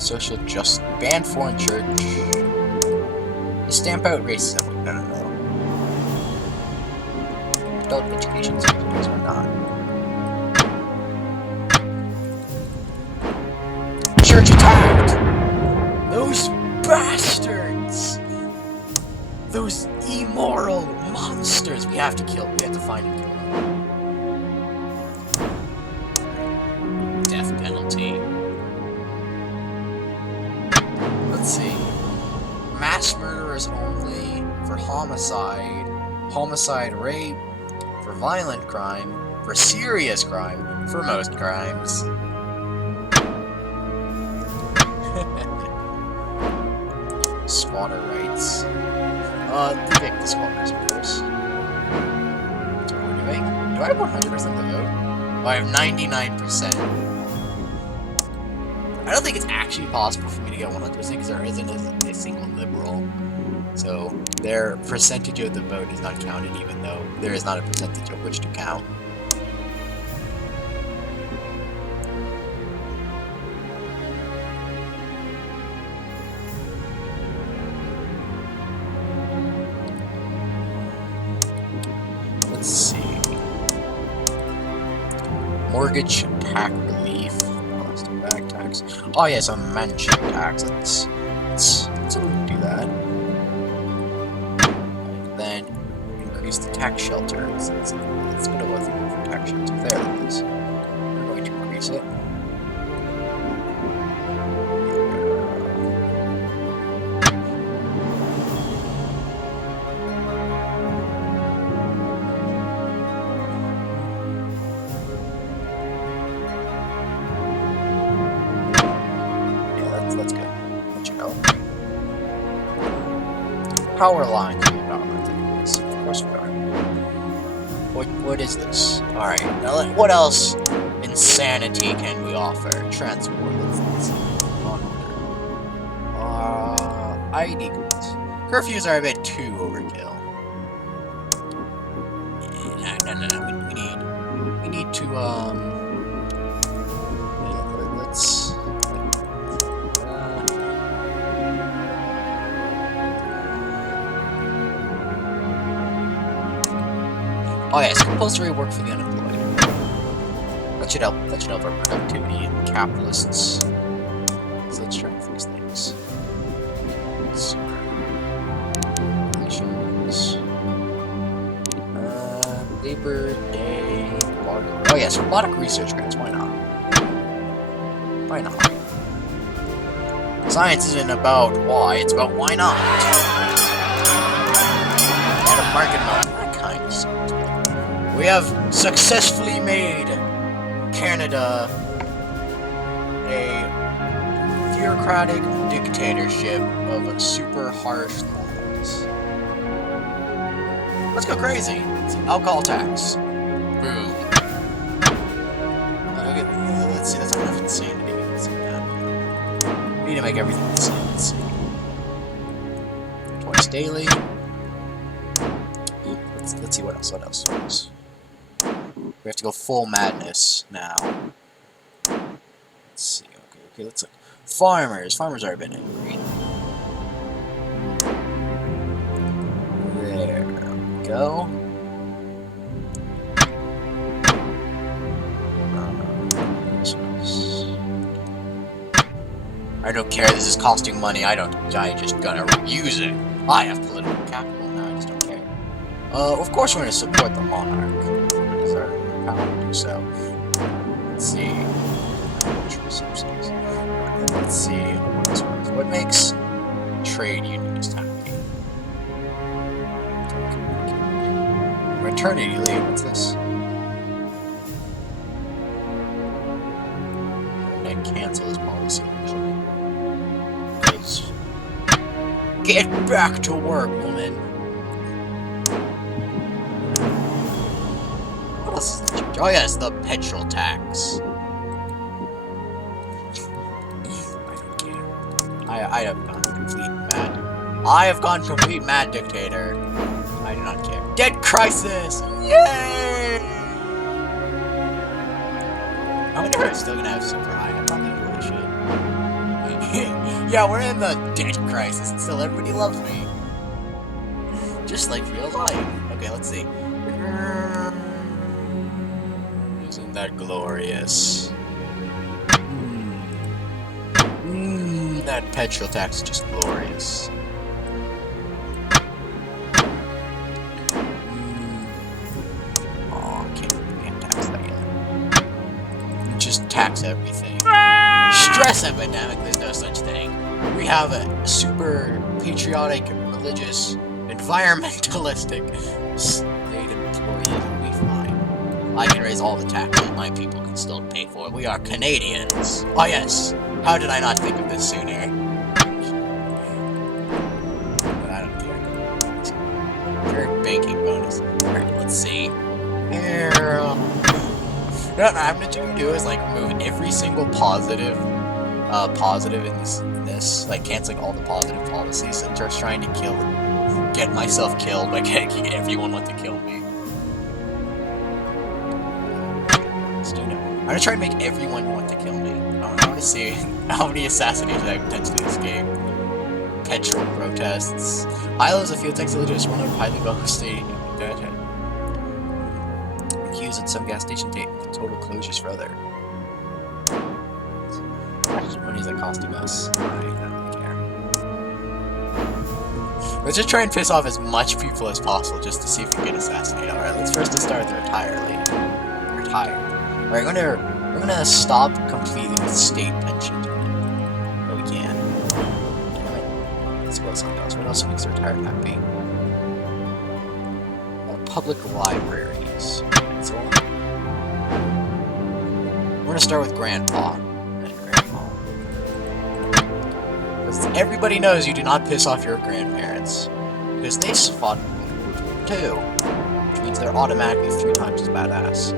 Social justice. Ban foreign church. Stamp out racism. I don't know. Adult education certificates or not. Church attacked! Those bastards! Those immoral monsters we have to kill. We have to find and kill them. Death penalty. Let's see. Mass murderers only. For homicide. Homicide rape. For violent crime. For serious crime. For most crimes. Squatter rights. Evict the squatters, of course. That's what we're doing. Do I have 100% to vote? Oh, I have 99%. I don't think it's actually possible for me to get 100% because there isn't a single liberal. So their percentage of the vote is not counted, even though there is not a percentage of which to count. Mortgage tax relief. Plastic bag tax. Oh yes, a mention tax. Let's do that. And then increase the tax shelter. Let's go to a tax shelter. There it is. We're going to increase it. That's good. Let you know. Power lines. Of course we are. What is this? Alright, now what else insanity can we offer? Transport. Let's see. On order. ID goods. Curfews are a bit too overkill. No. We need to let's. Oh yes, compulsory work for the unemployed. That should help our productivity and capitalists. So let's try and fix things. Relations. Labor Day. Oh yes, robotic research grants. Why not? Why not? Science isn't about why; it's about why not. And a market model, that kind of stuff. We have successfully made Canada a theocratic dictatorship of super harsh laws. Let's go crazy. Alcohol tax. Boom. Okay, let's see, that's not enough insanity. Let's see that. We need to make everything insane. Let's see. Twice daily. Let's see what else. We have to go full madness now. Let's see. Okay, let's look. Farmers. Farmers are a bit angry. There we go. I don't care. This is costing money. I just gotta use it. I have political capital now. I just don't care. Of course we're gonna support the monarch. Power to do so. Let's see. Let's see. What makes trade unions happy? Maternity leave. What's this? And cancel this policy. Get back to work, woman. Oh yes, the petrol tax. I have gone complete mad. I have gone complete mad dictator. I do not care. Debt crisis! Yay! I wonder if I'm still gonna have super high. I probably really should. Yeah, we're in the debt crisis and still everybody loves me. Just like real life. Okay, let's see. Isn't that glorious? That petrol tax is just glorious. Oh, can't tax that yet. Just tax everything. Stress epidemic, there's no such thing. We have a super patriotic, religious, environmentalistic state employees. I can raise all the taxes my people can still pay for it. We are Canadians. Oh yes. How did I not think of this sooner? But I don't care. Current banking bonus. Alright, let's see. Here. What I'm gonna do is like remove every single positive in this, like canceling all the positive policies and just trying to get myself killed by getting everyone want to kill me. I'm gonna try and make everyone want to kill me. I want to see how many assassinations I potentially escape. Petrol protests. Islands of field tax villages, one of highly devastating. curfews at some gas station take total closures for other. What is that costing us? I don't really care. Let's just try and piss off as much people as possible just to see if we can get assassinated. Alright, let's first start with the retired lady. Retired. Alright, we're gonna stop completely with state pensions. But we can. Damn it. Let's go with something else. What else makes the retired happy? Public libraries. So we're gonna start with Grandpa. Because everybody knows you do not piss off your grandparents. Because they fought in World War II. Which means they're automatically 3 times as badass.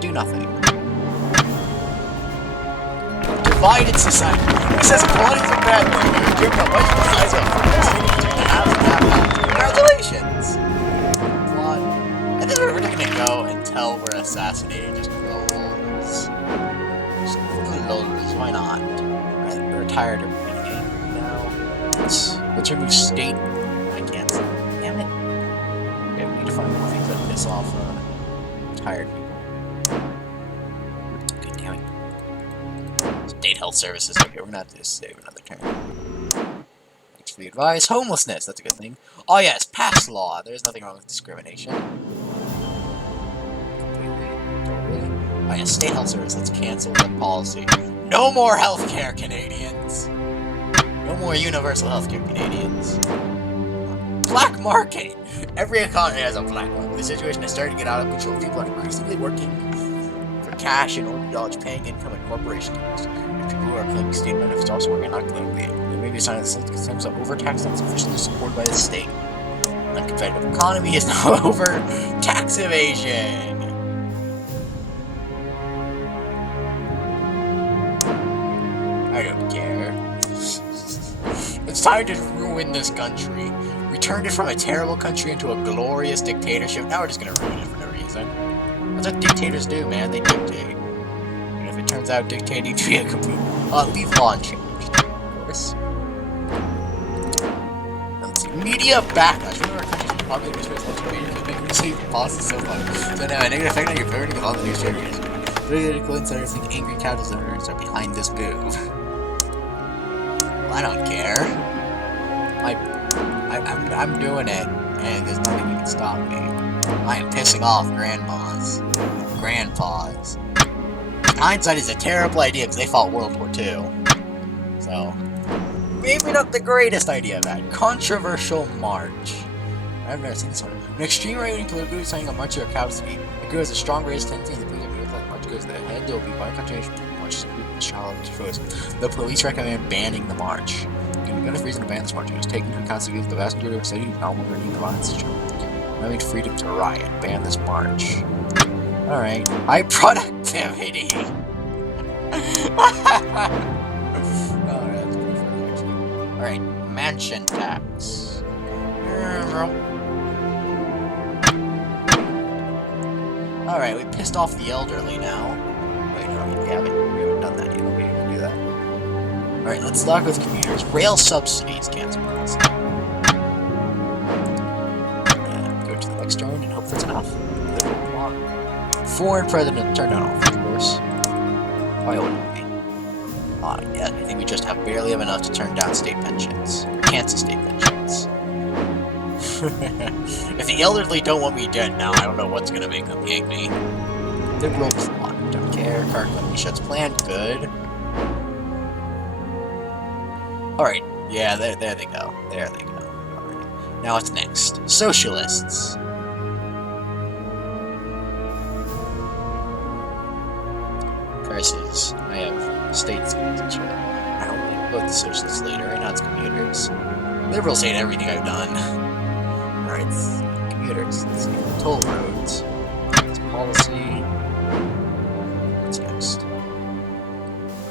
Do nothing. Divided society. Who says equality is a bad thing? You're a bunch of sides up. Congratulations! And then we're gonna go until we're assassinated. Just lulls. Just lulls. Why not? Alright, we're tired of being angry now. Let's remove state. I can't. Damn it. Okay, we need to find more things that piss off tired people. God damn it. State health services. Okay, we're gonna have to save another turn. Thanks for the advice. Homelessness. That's a good thing. Oh yes, pass law. There's nothing wrong with discrimination. Oh yeah, state health service. Let's cancel that policy. No more healthcare, Canadians. No more universal healthcare, Canadians. Black market. Every economy has a black market. The situation is starting to get out of control. People are increasingly working for cash in order to dodge paying income and corporation tax. And people who are claiming state benefits also working not claiming. There may be a sign that systems of overtax not sufficiently supported by the state. An uncompetitive economy is now over tax evasion. I don't care. It's time to ruin this country. We turned it from a terrible country into a glorious dictatorship. Now we're just gonna ruin it for no reason. That's what dictators do, man. They dictate. And if it turns out dictating to be a complete... leave law unchanged, of course. Let's see. Media backlash. One of our country's popular newspapers loves media because making receive pauses so fun. So now, a negative effect on your voting of all the newspapers. Political insiders think angry cattle owners are behind this move. I don't care. I'm doing it, and there's nothing you can stop me. I am pissing off grandmas, grandpas. In hindsight, it's a terrible idea because they fought World War II. So, maybe not the greatest idea of that. Controversial march. I've never seen this one. An extreme right-wing political group signing a march to their capital. The group has a strong race tendency, and the political group like march goes to the head. There will be boycott march to challenge first. The police recommend banning the march. Given enough reason to ban this march, it was taken into account to the vast majority of the city now will renew the violence situation. Having freedom to riot. Ban this march. Alright. High productivity! Alright. Mansion tax. Alright, we pissed off the elderly now. Wait, no, we haven't done that yet. We can do that. Alright, let's lock with commuters. Rail subsidies, cancel policy. Go to the next turn and hope that's enough. Foreign president turned on off, of course. Why wouldn't we? Yeah, I think we just have barely have enough to turn down state pensions. Or cancel state pensions. If the elderly don't want me dead now, I don't know what's gonna make them hate me. Liberal plot, don't care. Car company shuts plant, good. Alright, yeah, there they go. There they go. Alright. Now what's next? Socialists. Prices. I have state schools and shit. I don't want to vote the socialists later. Right now it's commuters. Liberals hate everything I've done. Alright, commuters. Let's see. Toll roads. It's policy. What's next?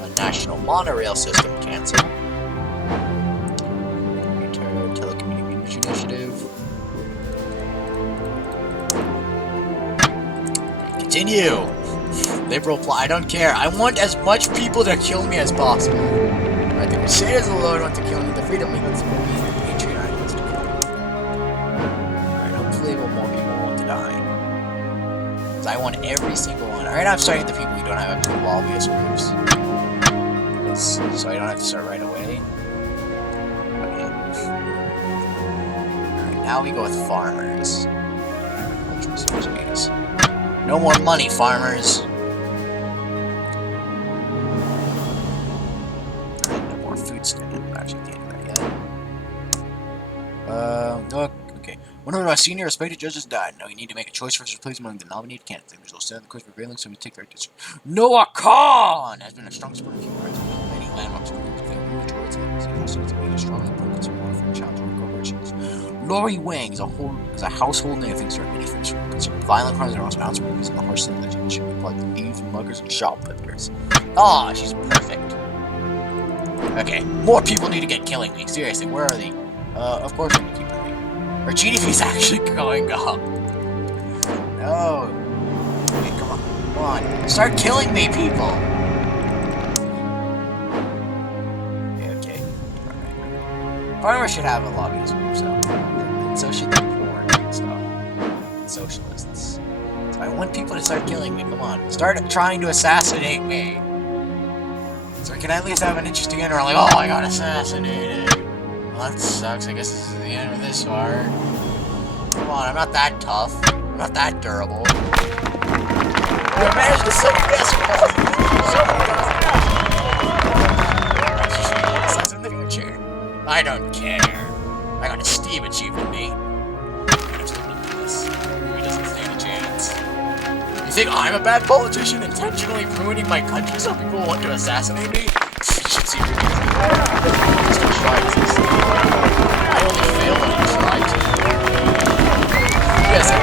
A national monorail system cancel. Commuter telecommunications initiative. Continue! Liberal plot. I don't care. I want as much people to kill me as possible. Alright, the Crusaders alone want to kill me. The Freedom League wants to kill me. The Patriot Army wants to kill me. Alright, hopefully more people want to die. Because I want every single one. Alright, I'm starting with the people who don't have actual lobbyist groups. So I don't have to start right away. Okay. Alright, now we go with farmers. Agricultural source. No more money, farmers! Alright, no more food stamps. I'm actually getting that yet. Okay. One of our senior respected judges died. Now we need to make a choice for his replacement among the nominated candidates. We shall stand the course prevailing, so we take our district. Noah Khan has been a strong supporter of human rights. Many landmarks for the family towards him. He also has been a strong opponent supporter for challenging corporations. Lori Wang is a household name thanks to her many films from concern. Violent crimes are most mounts movies and the harsh thing that should be applied to thieves, muggers, and shoplifters. Ah, she's perfect. Okay, more people need to get killing me. Seriously, where are they? Of course we need to keep them. Our GDP's actually going up. No. Okay, come on. Start killing me, people. Okay. Alright. Farmers should have a lobbyist group, so. And so should the poor and stuff. And socialists. So I want people to start killing me. Come on. Start trying to assassinate me. So can I at least have an interesting end where I'm like, oh, I got assassinated. Well, that sucks. I guess this is the end of this part. Come on, I'm not that tough. I'm not that durable. I managed to save this one! In the future. I don't care. I got a Steve achievement, mate. I'm still gonna do this. He doesn't stand a chance. You think I'm a bad politician intentionally ruining my country so people want to assassinate me? You should see me. I only fail when I try to. Yes, now.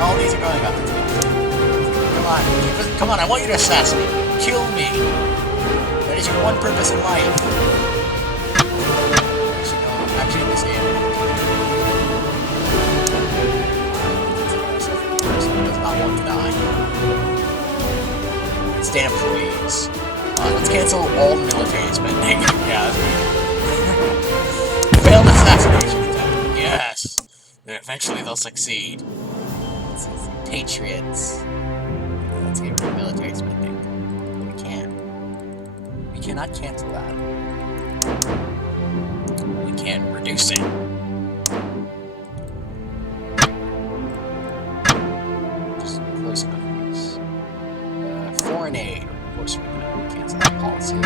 All these are going up. Come on, I want you to assassinate me. Kill me. That is your one purpose in life. Actually, this game. Does not want to die. State employees. Let's cancel all military spending. Yeah. Failed assassination attempt. Yes. Eventually they'll succeed. Patriots. Let's get rid of military spending. But we can't. We cannot cancel that. We can reduce it. Close enough. Foreign aid. Of course, we're going to cancel that policy.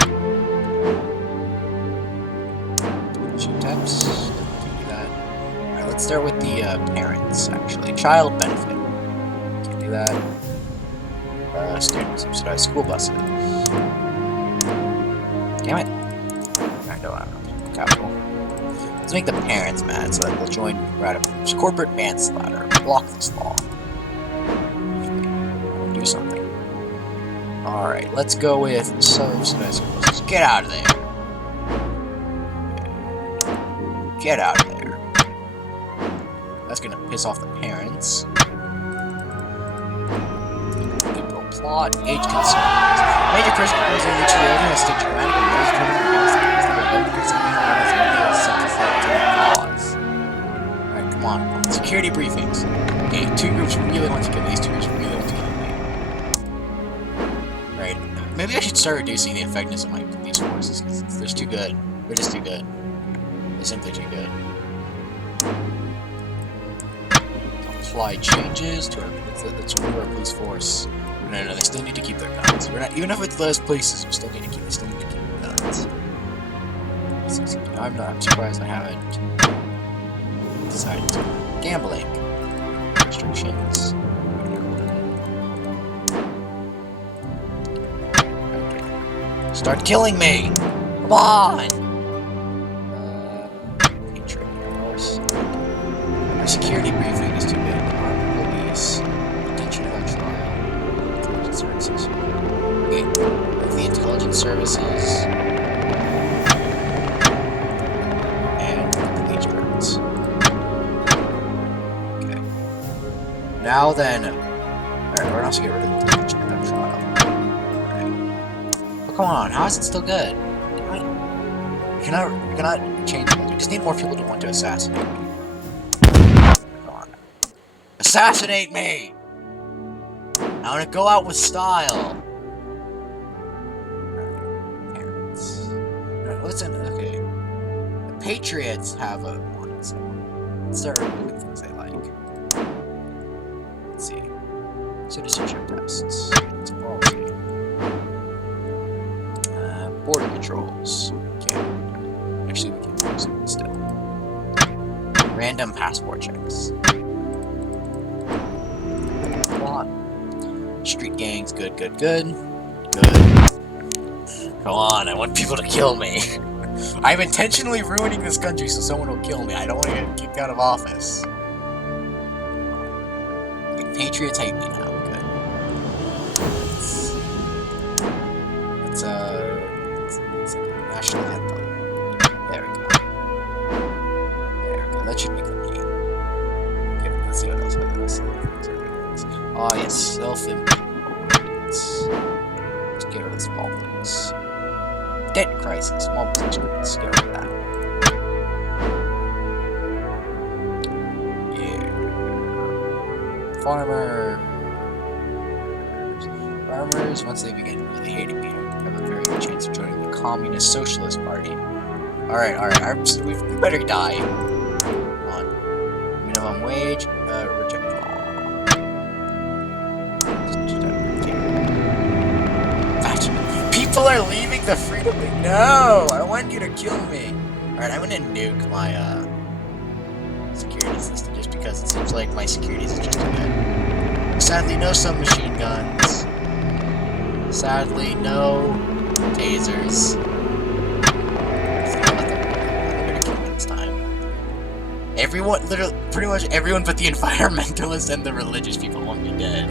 Shoot taps. Can't do that. Alright, let's start with the parents, actually. Child benefit. Can't do that. Student subsidized school buses. Damn it. I don't know. Capital. Let's make the parents mad so that they'll join radicals. Corporate manslaughter. Block this law. Do something. Alright, let's go with subsidized school buses. Get out of there. Get out of there. That's gonna piss off the parents. People plot, age concerns. Major Christian proposal in which the elder has to dramatically raise children Alright, come on. Security briefings. Okay, two groups really want to kill these, two groups really want to kill me. Right. Maybe I should start reducing the effectiveness of my police forces, because they're too good. They're just too good. They're simply too good. Apply changes to our police force. No, they still need to keep their guns. We're not, even if it's less places, we still need to keep their guns. I'm surprised I haven't decided to. Gambling. Restrictions. Start killing me! Come on! Patriot, of course. Our security briefing is too big. Armed police. Detention of our trial. Intelligence services. Okay, with the intelligence services. And the police birds. Okay. Now then. Alright, we're gonna also get rid of the detention of our trial. Oh, come on, how is it still good? You cannot change it. We just need more people to want to assassinate me. Come on. Assassinate me! I want to go out with style. Parents. No, listen, okay. The Patriots have a one, so let's start removing things they like. Let's see. Citizenship tests. It's a policy. Border controls. Okay. Actually, we can use it still. Random passport checks. Plot. Street gangs. Good, good, good. Good. Come on, I want people to kill me. I'm intentionally ruining this country so someone will kill me. I don't want to get kicked out of office. The Patriots hate me now. Good. Let's national anthem. There we go. There we go. That should be complete. Okay, let's see what else I have. Oh yes, self-importance. Let's get rid of this politics. Debt crisis, small business groups, get rid of that. Yeah. Farmers, once they begin really hating me, have a very good chance of joining the Communist Socialist Party. Alright, we better die. Come on. Minimum wage, reject all. People are leaving the freedom. No! I want you to kill me. Alright, I'm gonna nuke my security system just because it seems like my security is just too good. Sadly, no submachine guns. Sadly, no tasers. I'm gonna kill me this time. Everyone, literally, pretty much everyone but the environmentalists and the religious people want me dead.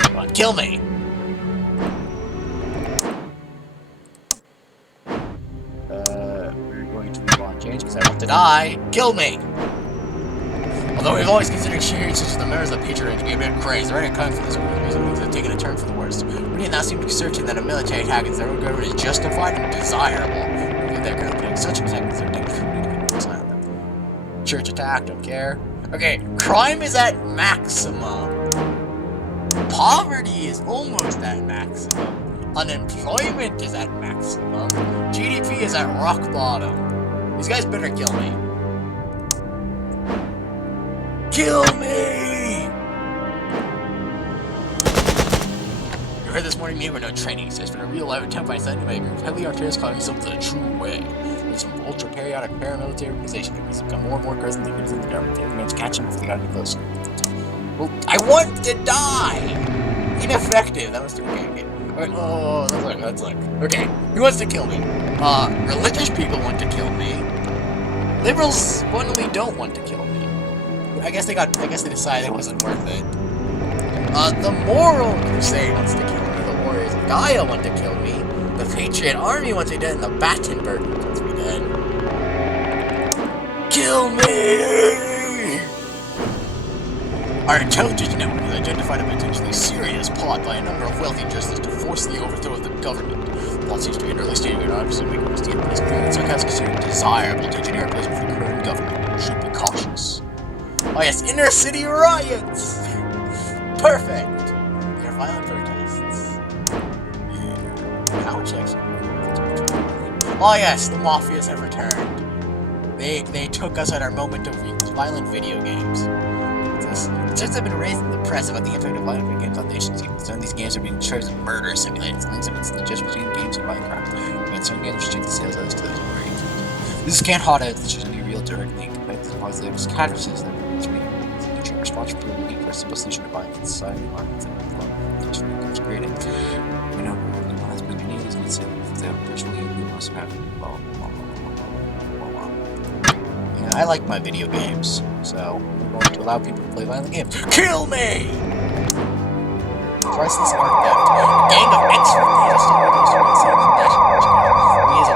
Come on, kill me! Because I want to die. Kill me! Although we've always considered exchanging such as the members of the Patriot to be a bit crazy, they're already coming for this reason means they've taken a turn for the worst. We need now seem to be certain that a military attack against their own government is justified and desirable. They're going to take such attacks as they're silent. Church attack, don't care. Okay, crime is at maximum. Poverty is almost at maximum. Unemployment is at maximum. GDP is at rock bottom. These guys better kill me. Kill me! You heard this morning, me were no training. It's been a real life attempt by a scientific group of heavily armed terrorists calling themselves the true way. There's some ultra-periodic paramilitary organization that has become more and more aggressive than the government. They're going to catch them if they gotta be closer. Well, I want to die! Ineffective. That was too okay. Alright, oh, let's look. Okay, who wants to kill me? Religious people want to kill me. Liberals suddenly don't want to kill me. I guess they decided it wasn't worth it. The Moral Crusade wants to kill me. The Warriors of Gaia want to kill me. The Patriot Army wants me dead, and the Battenberg wants me dead. Kill me! Our intelligence network has identified a potentially serious plot by a number of wealthy interests to force the overthrow of the government. The plot seems to be an early stage of obviously making the state police clear that Sarkaz is considered desirable to engineer a replacement for the current government. Should be cautious. Oh yes, inner city riots! Perfect! They're violent protests. Power checks. Oh yes, the mafias have returned. They took us at our moment of weakness. Violent video games. Concerns have been raised in the press about the impact of violent video games on nations. Some of these games are being charged with murder simulators. Some exhibits the just between games and violent crimes. And some games restrict the sales others to those who are games. This is CANT hot outs, which is a real direct link. Competitive positives, catches that are responsible for looking for a simple solution to violence in society, violence and it's created. You know, the one that's been needs to say that personally we must have yeah, I like my video games, so we're going to allow people to play violent games. Kill me! Priceless art theft. A gang of extra thieves stole the most of the national he is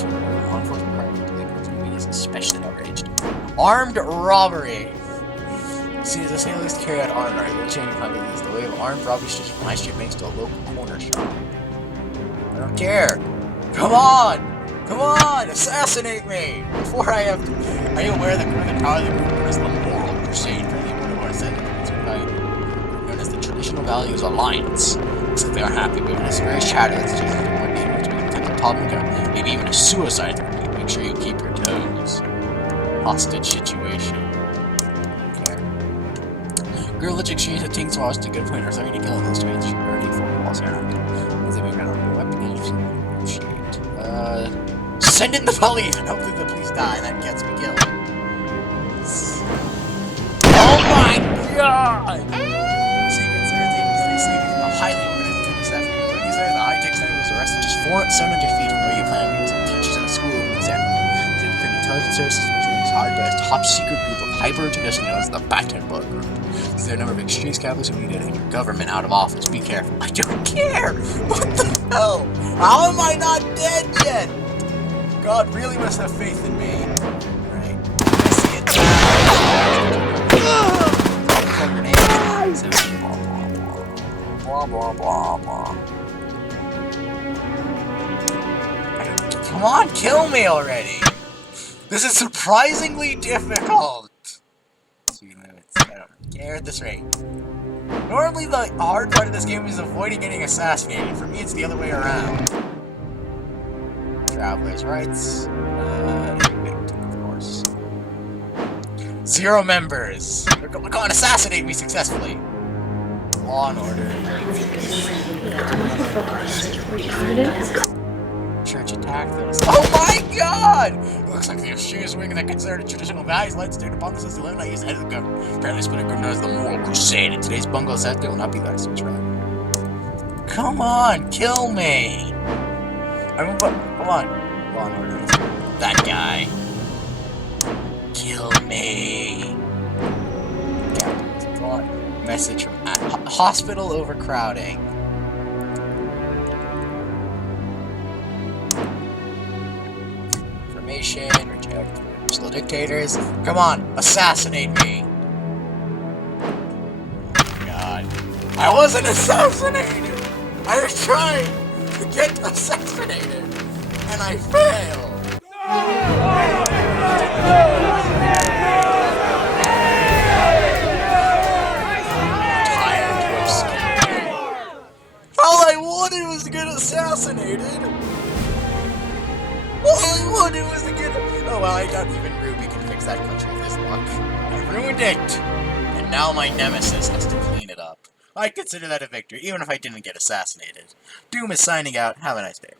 a law enforcement crime is especially outraged. Armed robbery. See, the assailants carry out armed robbery. We're changing populations. The way of armed robbery stitched from my street banks to a local corner shop. I don't care. Come on! Come on! Assassinate me! Before I have to... Are you aware that the power of the movement is the moral crusade for the one of our sentiments known as the traditional values alliance? Except they are happy with this very shadow that's just one being which we can protect the public, maybe even a suicide technique. Make sure you keep your toes. Hostage situation. Okay. Guerrilla exchange that takes while to get a point or starting to kill in those streets. Should already four walls around. As they move around the weapon games and negotiate. Send in the police and hopefully the police die. That gets me killed. Oh my god! Secret Service agents they sleep in a highly organized kind of assassination. When you say the high-tech sniper was arrested just 700 feet from where you plan to meet teachers at a school in Example. The intelligence services was hired by a top-secret group of hyper-tradition known as the Battenberg Group. These are a number of extremist capitalists who need to take your government out of office. Be careful. I don't care! What the hell? How am I not dead yet? God really must have faith in me. Alright. I see it. Blah, blah, blah, blah. Come on, kill me already! This is surprisingly difficult! Speed limits. I don't care at this rate. Normally the hard part of this game is avoiding getting assassinated. For me, it's the other way around. Traveler's rights. Victim, of course. 0 members. They're going to assassinate me successfully. Law and order. Church attacked us. Oh my god! It looks like the extremist wing that considered traditional values light state upon the system. I use the head of the government. Apparently split a group known as the Moral Crusade. In today's bungo set, they will not be that switch around. Come on, kill me! Come on. Law and order. That guy. Kill me. Message from hospital overcrowding. Information, reject. Still dictators. Come on, assassinate me. Oh god. I wasn't assassinated! I was trying to get assassinated! And I failed! All I wanted was to get assassinated! All I wanted was to get... Oh well, I doubt even Ruby can fix that country with his luck. I ruined it! And now my nemesis has to clean it up. I'd consider that a victory, even if I didn't get assassinated. Doom is signing out. Have a nice day.